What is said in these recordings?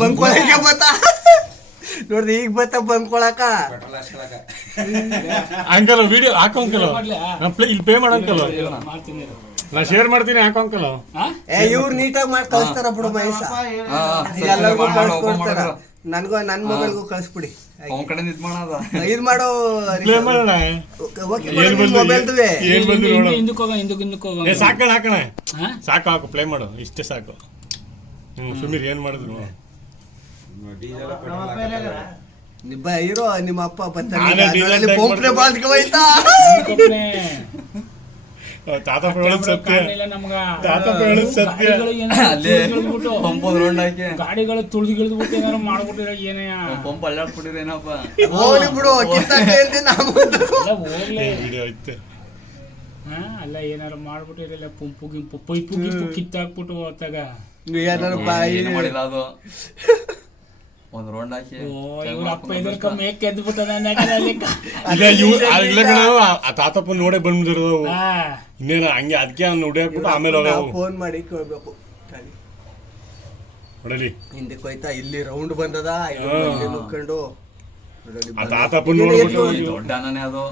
ಬಂದ್ಕೊಳಕ ಬತ್ತಾ ನೋಡ್ರಿ ಈಗ ಬತ್ತ ಬಂದ್ಕೊಳಕ ಅಂಕಲ್ ವಿಡಿಯೋ ಹಾಕೋ ಅಂಕಲ್ ಇಲ್ಲಿ ಪೇ ಮಾಡಂಕಲ್ ನಾ ಶೇರ್ ಮಾಡ್ತೀನಿ ಹಾಕೋ ಅಂಕಲ್ ಇವ್ರು ನೀಟಾಗಿ ಮಾಡಿ ಕಳಿಸ್ತಾರ ಬಿಡು ಮಹೇಶ ಎಲ್ಲರಿಗೂ ಕಳ್ಸ್ಕೊಡ್ತಾರ ನನ್ಗೂ ನನ್ ಮೊಬೈಲ್ಗೂ ಕಳ್ಸ್ಬಿಡಿ ಇದ್ ಮಾಡೋ ಮೊಬೈಲ್ದುವೆ ಸಾಕಣ ಹಾಕಣ ಸಾಕು ಹಾಕು ಪ್ಲೇ ಮಾಡು ಇಷ್ಟೇ ಸಾಕು ಸುಮೀರ್ ಏನ್ ಮಾಡಿದ್ರು ಇರೋ ನಿಮ್ಮ ಅಪ್ಪ ಬರ್ತಾರೆ ಬಾಳ್ಕೋಯ್ತಾ ತಾತ ಸತ್ಯ ತಾತ ಸತ್ಯ ಗಾಡಿಗಳು ತುಳಿದು ಏನಾರು ಮಾಡ್ಬಿಟ್ಟಿರ ಏನೇ ಪಂಪ್ ಅಲ್ಲಾಡ್ಬಿಟ್ಟಿರೇನಪ್ಪ ಹೋಗ್ಲಿ ಬಿಡು ಅಲ್ಲ ಏನಾರು ಮಾಡ್ಬಿಟ್ಟಿರಲ್ಲ ಪಂಪು ಗಿಂಪು ಪೈಪು ಗಿಂಪು ಕಿತ್ತಾಕ್ಬಿಟ್ಟು ಹೊತ್ತಾಗ ಏನಾರು ಬಾಯಿ ಮಾಡಿಲ್ಲ ಅದು ಒಂದ್ ರೌಂಡ್ ಹಾಕಿ ಇವ್ರ ಅಪ್ಪ ಇದ್ರ ಕಮ್ಮಿ ಕೆದ್ಬಿಟ್ಟದ ತಾತಪ್ಪ ನೋಡೇ ಬಂದ್ಬಿಟ್ಟಿರೋದು ಇನ್ನೇನ ಹಂಗೆ ಅದಕ್ಕೆ ನೋಡ್ಯಾಕ್ಬಿಟ್ಟು ಆಮೇಲೆ ಫೋನ್ ಮಾಡಿ ಕೇಳ್ಬೇಕು ನೋಡಲಿ ಹಿಂದಕ್ಕೆ ಹೋಯ್ತಾ ಇಲ್ಲಿ ರೌಂಡ್ ಬಂದದ ನುಕ್ಕೊಂಡು ತಾತಪ್ಪ ನೋಡ್ಬಿಟ್ಟು ದೊಡ್ಡ ಅಣ್ಣನೇ ಅದು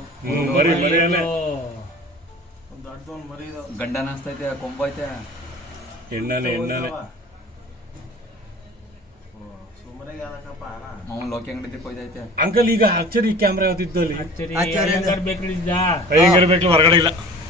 ಗಂಡನ ಅನ್ಸ್ತೈತೆ ಕೊಂಬ ಐತೆ ಎಣ್ಣನೆ ಅವನ್ ಲೋಕಿ ಅಂಗಡಿ ಕೊಯ್ದೈತೆ ಅಂಕಲ್ ಈಗ ಆರ್ಚರಿ ಕ್ಯಾಮ್ರಾ ಯಾವ್ದಿದ್ದು ಅಲ್ಲಿ ಬೇಕ್ರಿದ್ದ ಹೆಂಗಿರ್ಬೇಕು ಹೊರಗಡೆ ಇಲ್ಲ